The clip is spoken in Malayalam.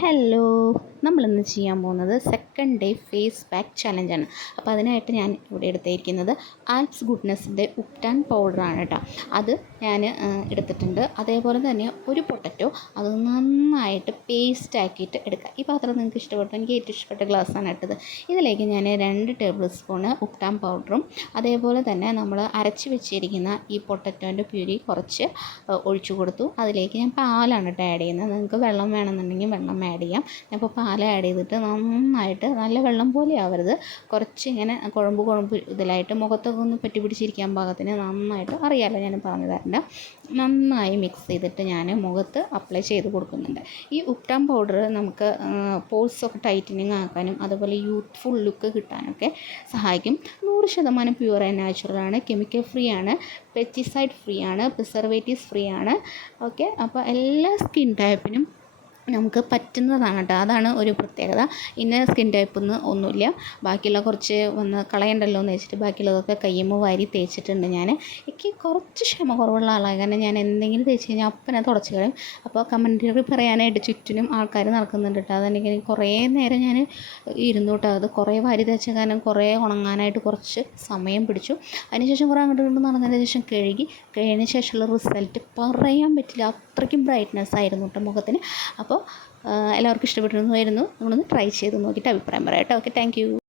hello. നമ്മളിന്ന് ചെയ്യാൻ പോകുന്നത് സെക്കൻഡ് ഡേ ഫേസ് പാക്ക് ചലഞ്ചാണ് അപ്പോൾ അതിനായിട്ട് ഞാൻ ഇവിടെ എടുത്തിരിക്കുന്നത് ആൽപ്സ് ഗുഡ്നെസ്സിന്റെ ഉപ്റ്റാൻ പൗഡറാണ് കേട്ടോ അത് ഞാൻ എടുത്തിട്ടുണ്ട്. അതേപോലെ തന്നെ ഒരു പൊട്ടറ്റോ അത് നന്നായിട്ട് പേസ്റ്റ് ആക്കിയിട്ട് എടുക്കുക ഈ പാത്രം നിങ്ങൾക്ക് ഇഷ്ടപ്പെട്ടു എനിക്ക് ഏറ്റവും ഇഷ്ടപ്പെട്ട ഗ്ലാസ്സാണ് ഇട്ടത്. ഇതിലേക്ക് ഞാൻ രണ്ട് ടേബിൾ സ്പൂണ് ഉപ്റ്റാൻ പൗഡറും അതേപോലെ തന്നെ നമ്മൾ അരച്ച് വെച്ചിരിക്കുന്ന ഈ പൊട്ടറ്റോന്റെ പ്യൂരി കുറച്ച് ഒഴിച്ചു കൊടുത്തു. അതിലേക്ക് ഞാൻ പാലാണ് കേട്ടോ ആഡ് ചെയ്യുന്നത്. നിങ്ങൾക്ക് വെള്ളം വേണമെന്നുണ്ടെങ്കിൽ വെള്ളം ആഡ് ചെയ്യാം. ഞാൻ ഇപ്പോൾ പാൽ ആഡ് ചെയ്തിട്ട് നന്നായിട്ട് നല്ല വെള്ളം പോലെ ആവരുത്. കുറച്ച് ഇങ്ങനെ കുഴമ്പ് കുഴമ്പ് ഇതിലായിട്ട് മുഖത്തൊക്കെ ഒന്ന് പറ്റി പിടിച്ചിരിക്കാൻ പാകത്തിന് നന്നായിട്ട് അറിയാമല്ലോ ഞാൻ പറഞ്ഞു തരണ്ട നന്നായി മിക്സ് ചെയ്തിട്ട് ഞാൻ മുഖത്ത് അപ്ലൈ ചെയ്ത് കൊടുക്കുന്നുണ്ട്. ഈ ഉപ്റ്റാൻ പൗഡർ നമുക്ക് പോൾസൊക്കെ ടൈറ്റനിങ് ആക്കാനും അതുപോലെ യൂത്ത്ഫുൾ ലുക്ക് കിട്ടാനൊക്കെ സഹായിക്കും. നൂറ് ശതമാനം പ്യുവർ ആൻഡ് നാച്ചുറലാണ് കെമിക്കൽ ഫ്രീ ആണ് പെസ്റ്റിസൈഡ് ഫ്രീ ആണ് പ്രിസർവേറ്റീവ്സ് ഫ്രീ ആണ്. ഓക്കെ അപ്പോൾ എല്ലാ സ്കിൻ ടൈപ്പിനും നമുക്ക് പറ്റുന്നതാണ് കേട്ടോ. അതാണ് ഒരു പ്രത്യേകത. ഇന്ന സ്കിൻ ടൈപ്പ് എന്ന് ഒന്നുമില്ല. ബാക്കിയുള്ള കുറച്ച് വന്ന് കളയണ്ടല്ലോ എന്ന് വെച്ചിട്ട് ബാക്കിയുള്ളതൊക്കെ കയ്യുമ്പോൾ വാരി തേച്ചിട്ടുണ്ട് ഞാൻ എനിക്ക് കുറച്ച് ക്ഷമ കുറവുള്ള ആളാണ് കാരണം ഞാൻ എന്തെങ്കിലും തേച്ച് കഴിഞ്ഞാൽ അപ്പനെ തുടച്ച് കളയും. അപ്പോൾ കമന്റുകൾ പറയാനായിട്ട് ചുറ്റിനും ആൾക്കാർ നടക്കുന്നുണ്ട് കേട്ടോ. അതെനിക്ക് കുറേ നേരം ഞാൻ ഇരുന്നു കേട്ടോ. അത് കുറേ വാരി തേച്ച കാരണം കുറേ ഉണങ്ങാനായിട്ട് കുറച്ച് സമയം പിടിച്ചു. അതിനുശേഷം കുറേ അങ്ങോട്ട് ഇങ്ങോട്ട് നടന്നതിന് ശേഷം കഴുകി. കഴിഞ്ഞ ശേഷമുള്ള റിസൾട്ട് പറയാൻ പറ്റില്ല. അത്രയ്ക്കും ബ്രൈറ്റ്നസ് ആയിരുന്നു കേട്ടോ മുഖത്തിന്. അപ്പോൾ എല്ലാവർക്കും ഇഷ്ടപ്പെട്ടിരുന്നു നമ്മളൊന്ന് ട്രൈ ചെയ്ത് നോക്കിയിട്ട് അഭിപ്രായം പറയാം കേട്ടോ. Okay thank